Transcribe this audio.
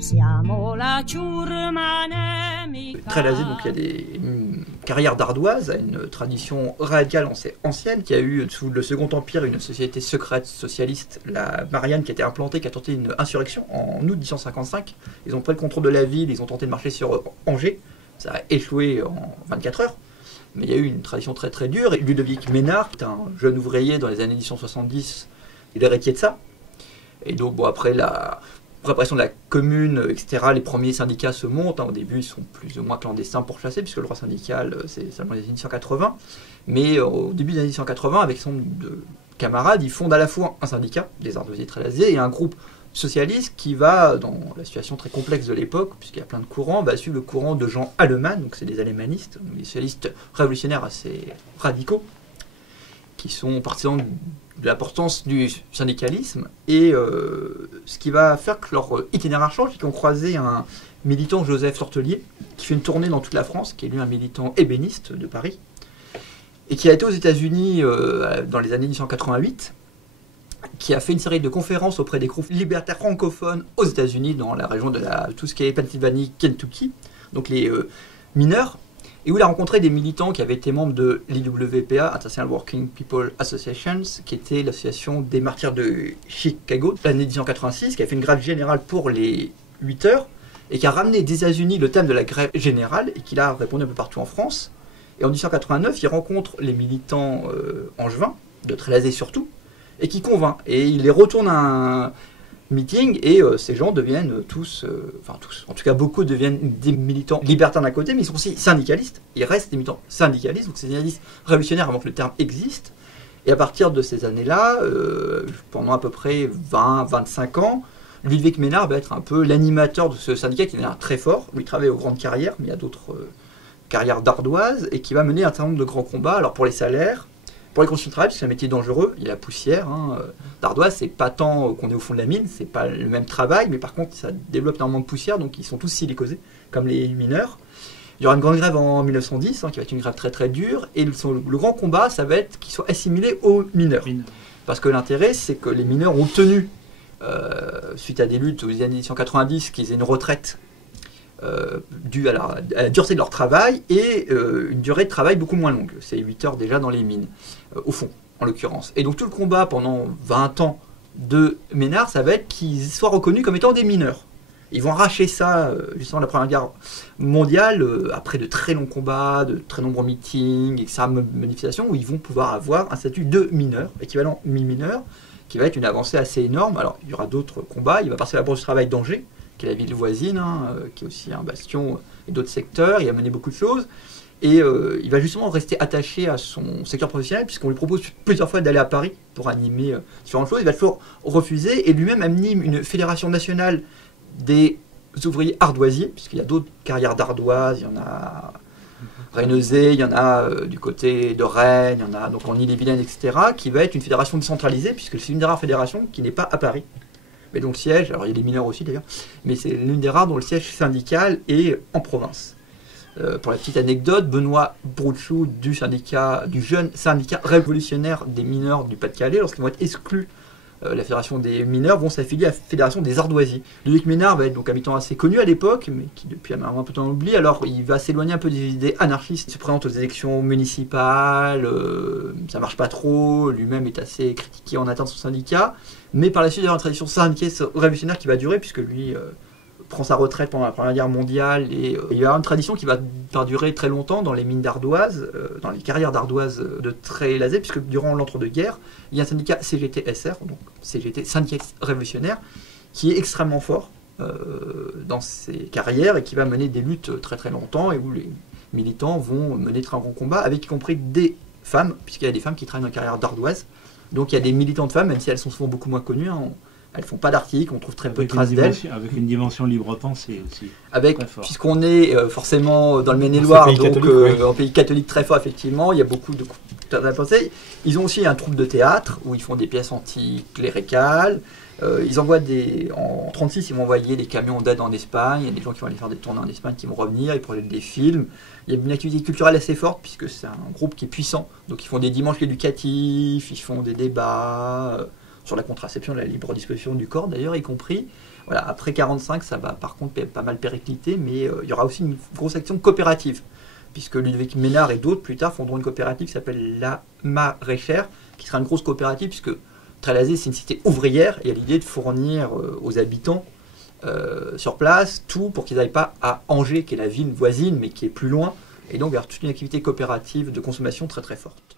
Siamo la ciurma nemica. Trélazé, donc il y a des carrières d'ardoise, a une tradition radicale ancienne, qui a eu sous le Second Empire une société secrète socialiste, la Marianne, qui a été implantée, qui a tenté une insurrection en août 1855. Ils ont pris le contrôle de la ville, ils ont tenté de marcher sur Angers, ça a échoué en 24 heures. Mais il y a eu une tradition très très dure, et Ludovic Ménard, qui est un jeune ouvrier dans les années 1870, il est héritier de ça. Et donc bon, après la préparation de la commune, etc., les premiers syndicats se montent. Au début, ils sont plus ou moins clandestins pour chasser, puisque le droit syndical, c'est seulement les années 1880. Mais au début des années 1880, avec son de camarades, ils fondent à la fois un syndicat, des ardoisiers Trélazé, et un groupe socialiste qui va, dans la situation très complexe de l'époque, puisqu'il y a plein de courants, va suivre le courant de Jean Allemann, donc c'est des alémanistes, des socialistes révolutionnaires assez radicaux, qui sont partisans de l'importance du syndicalisme, et ce qui va faire que leur itinéraire change, c'est qu'ils ont croisé un militant, Joseph Sortelier, qui fait une tournée dans toute la France, qui est lui un militant ébéniste de Paris, et qui a été aux États-Unis dans les années 1888, qui a fait une série de conférences auprès des groupes libertaires francophones aux États-Unis, dans la région de tout ce qui est Pennsylvanie, Kentucky, donc les mineurs, et où il a rencontré des militants qui avaient été membres de l'IWPA, International Working People Associations, qui était l'association des martyrs de Chicago, l'année 1886, qui a fait une grève générale pour les 8 heures, et qui a ramené des États-Unis le thème de la grève générale, et qui l'a répondu un peu partout en France. Et en 1889, il rencontre les militants angevins, de Trélazé surtout, et qui convainc. Et il les retourne à un meeting, et ces gens deviennent tous, en tout cas beaucoup deviennent des militants libertaires d'un côté, mais ils sont aussi syndicalistes. Ils restent des militants syndicalistes, donc c'est des syndicalistes révolutionnaires avant que le terme existe. Et à partir de ces années-là, pendant à peu près 20-25 ans, Ludovic Ménard va être un peu l'animateur de ce syndicat qui est très fort, où il travaille aux grandes carrières, mais il y a d'autres carrières d'ardoise, et qui va mener un certain nombre de grands combats. Alors pour les salaires, pour les conditions de travail, parce que c'est un métier dangereux, il y a la poussière. D'ardoise, c'est pas tant qu'on est au fond de la mine, c'est pas le même travail, mais par contre, ça développe énormément de poussière, donc ils sont tous silicosés, comme les mineurs. Il y aura une grande grève en 1910, qui va être une grève très très dure, et le grand combat, ça va être qu'ils soient assimilés aux mineurs. Parce que l'intérêt, c'est que les mineurs ont obtenu, suite à des luttes aux années 1890, qu'ils aient une retraite due à la dureté de leur travail, et une durée de travail beaucoup moins longue. C'est 8 heures déjà dans les mines, au fond, en l'occurrence. Et donc tout le combat pendant 20 ans de Ménard, ça va être qu'ils soient reconnus comme étant des mineurs. Ils vont arracher ça, justement, la Première Guerre mondiale, après de très longs combats, de très nombreux meetings, etc., manifestations, où ils vont pouvoir avoir un statut de mineur, équivalent mineur, qui va être une avancée assez énorme. Alors, il y aura d'autres combats. Il va passer à la Bourse du Travail d'Angers, qui est la ville voisine, qui est aussi un bastion, et d'autres secteurs. Il a mené beaucoup de choses. Et il va justement rester attaché à son secteur professionnel, puisqu'on lui propose plusieurs fois d'aller à Paris pour animer différentes choses. Il va toujours refuser, et lui-même anime une fédération nationale des ouvriers ardoisiers, puisqu'il y a d'autres carrières d'ardoise. Il y en a Rennesey, il y en a du côté de Rennes, il y en a donc en Ille-et-Vilaine, etc., qui va être une fédération décentralisée, puisque c'est une des rares fédérations qui n'est pas à Paris. Mais dont le siège, alors il y a des mineurs aussi d'ailleurs, mais c'est l'une des rares dont le siège syndical est en province. Pour la petite anecdote, Benoît Broutchou du jeune syndicat révolutionnaire des mineurs du Pas-de-Calais, lorsqu'ils vont être exclus la fédération des mineurs, vont s'affilier à la fédération des ardoisiers. Ludovic Ménard va être donc un militant assez connu à l'époque, mais qui depuis a un peu de temps oublié. Alors il va s'éloigner un peu des idées anarchistes, il se présente aux élections municipales, ça marche pas trop, lui-même est assez critiqué en atteinte de son syndicat, mais par la suite il y aura une tradition syndicaliste révolutionnaire qui va durer, puisque lui prend sa retraite pendant la Première Guerre mondiale, et il y aura une tradition qui va perdurer très longtemps dans les mines d'ardoise, dans les carrières d'ardoise de Trélazé, puisque durant l'entre-deux-guerres, il y a un syndicat CGT-SR, donc CGT, syndicat révolutionnaire, qui est extrêmement fort dans ses carrières, et qui va mener des luttes très très longtemps, et où les militants vont mener très grands combats, avec y compris des femmes, puisqu'il y a des femmes qui travaillent dans la carrière d'ardoise. Donc il y a des militantes femmes, même si elles sont souvent beaucoup moins connues, elles font pas d'articles, on trouve très peu de traces d'elles. Avec une dimension libre-pensée aussi. Puisqu'on est forcément dans le Maine-et-Loire, donc un pays catholique très fort, effectivement, il y a beaucoup de pensée. Ils ont aussi un troupe de théâtre où ils font des pièces anticléricales. Ils envoient en 1936, ils vont envoyer des camions d'aide en Espagne. Il y a des gens qui vont aller faire des tournées en Espagne qui vont revenir, ils projettent des films. Il y a une activité culturelle assez forte, puisque c'est un groupe qui est puissant. Donc ils font des dimanches éducatifs, ils font des débats sur la contraception et la libre disposition du corps d'ailleurs y compris. Voilà, après 45, ça va par contre pas mal péricliter, mais il y aura aussi une grosse action coopérative, puisque Ludwig Ménard et d'autres plus tard fonderont une coopérative qui s'appelle la Maraîchère, qui sera une grosse coopérative, puisque Trélazé c'est une cité ouvrière, et il y a l'idée de fournir aux habitants sur place tout pour qu'ils n'aillent pas à Angers, qui est la ville voisine, mais qui est plus loin, et donc vers toute une activité coopérative de consommation très très forte.